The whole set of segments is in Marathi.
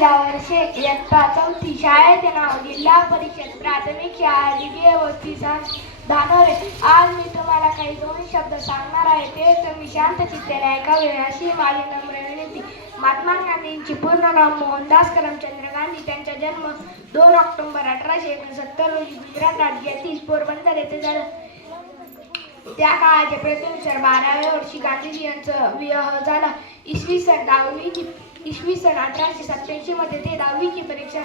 गेल्या इयत्ता चौथी शाळेचे नाव जिल्हा परिषद प्राथमिक शाळा द्वितीय वस्तीचा धानोरे आज मी तुम्हाला काही दोन शब्द सांगणार आहे. ते तुम्ही शांत चित्तेने ऐकावे अशी माझी नम्र विनंती. महात्मा गांधींची पूर्ण नाव मोहनदास करमचंद्र गांधी. त्यांचा जन्म दोन ऑक्टोबर अठराशे एकोणसत्तर रोजी गुजरात राज्यातील पोरबंदर येथे झाला. त्या काळाच्या प्रथेनुसार बाराव्या वर्षी गांधीजी यांचं विवाह झाला. इसवी सन दहावी इसवी सन अठराशे सत्याऐंशी मध्ये ते दहावीची परीक्षा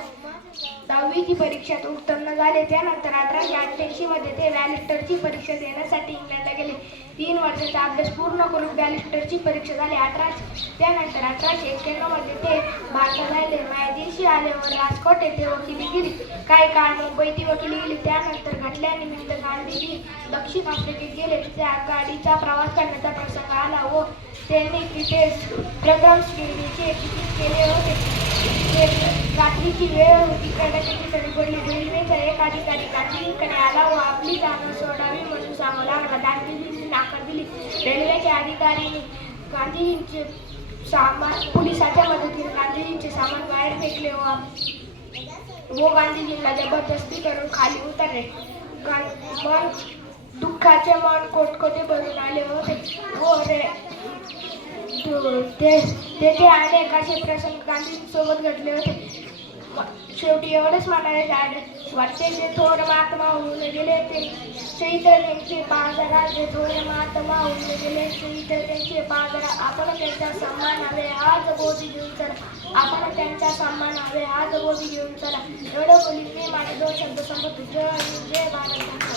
दहावीची परीक्षेत उत्तीर्ण झाले. त्यानंतर अठराशे अठ्ठ्याऐंशी मध्ये ते बॅलिस्टरची परीक्षा देण्यासाठी इंग्लंडला गेले. तीन वर्षाचा अभ्यास पूर्ण करून बॅलिस्टरची परीक्षा झाली अठराशे. त्यानंतर अठराशे एक्क्याण्णवमध्ये ते भारतात आले मायादेशी आल्यावर राजकोट येथे वकिली गेली काही काळ मुंबईत ती वकिली गेली त्यानंतर घटल्यानिमित्त गांधीजी दक्षिण आफ्रिकेत गेले. त्या गाडीचा प्रवास करण्याचा प्रसंग आला व त्यांनी तिथे प्रथम श्रेणीचे तिकीट केले होते. ते रात्रीची वेळ होती. कदाचित तरी पडली. रेल्वेचा एक अधिकारी गांधीजींकडे आला व आपली जागा रेल्वेचे अधिकारी गांधीजींचे सामान पोलिसाच्या मदतीने गांधीजींचे सामान बाहेर फेकले व वो गांधीजींना जबरदस्ती करून खाली उतरले. मन दुःखाचे मन कोटकोटे भरून आले होते. व रे ते तेथे अनेक असे प्रसंग गांधीजींसोबत घडले होते. शेवटी एवढंच म्हणाले झाले. वाटते ते थोर महात्मा होऊन गेले ते. चैतन्यांचे पाजरा जे थोडे महात्मा होऊन गेले चैतन्यांचे पाजरा आपण त्यांचा सन्मान हवे आज बोधी घेऊन चला. आपण त्यांचा सन्मान हवे आज बोधी घेऊन चला. एवढं बोलून मी माझे दोन शब्द संपत जय जय भारत.